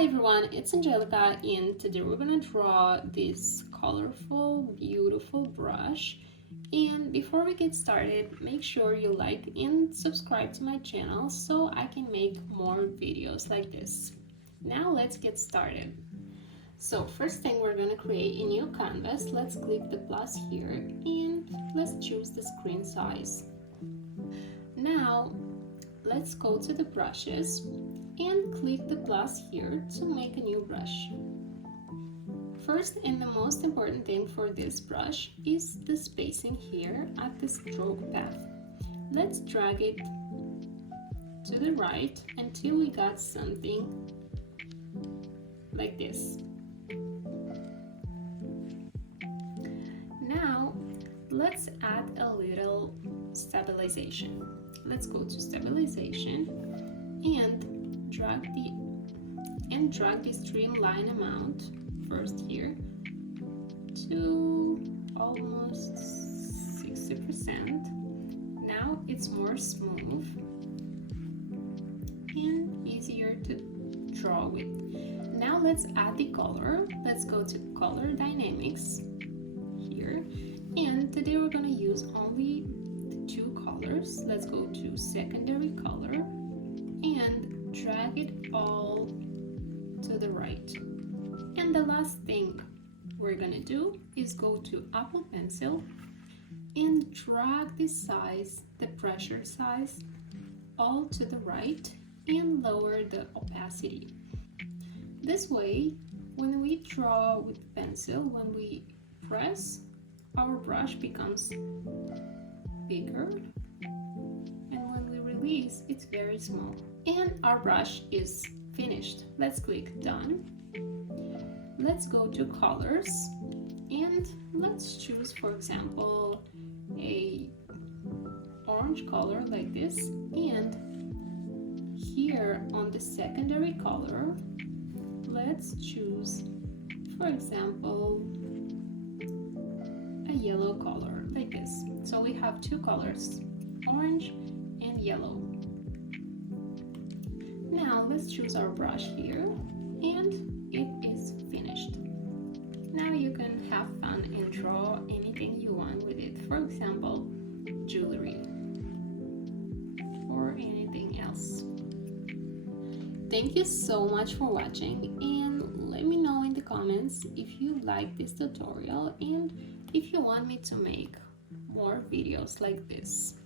Hi everyone, it's Angelica and today we're gonna draw this colorful, beautiful brush. And before we get started, make sure you like and subscribe to my channel so I can make more videos like this. Now let's get started. So first thing, we're gonna create a new canvas. Let's click the plus here and let's choose the screen size. Now let's go to the brushes and click the plus here to make a new brush. First and the most important thing for this brush is the spacing here at the stroke path. Let's drag it to the right until we got something like this. Now let's add a little stabilization. Let's go to stabilization and drag the streamline amount first here to almost 60%. Now it's more smooth and easier to draw with. Now let's add the color. Let's go to color dynamics here, and today we're going to use only the two colors. Let's go to secondary color and drag it all to the right. And the last thing we're gonna do is go to Apple Pencil and drag the size, the pressure size, all to the right and lower the opacity. This way, when we draw with pencil, when we press, our brush becomes bigger, and when we release, it's very small. And our brush is finished. Let's click done. Let's go to colors and let's choose, for example, a orange color like this, and here on the secondary color let's choose, for example, a yellow color like this. So we have two colors, orange and yellow. Now let's choose our brush here and it is finished. Now you can have fun and draw anything you want with it. For example, jewelry or anything else. Thank you so much for watching, and let me know in the comments if you like this tutorial and if you want me to make more videos like this.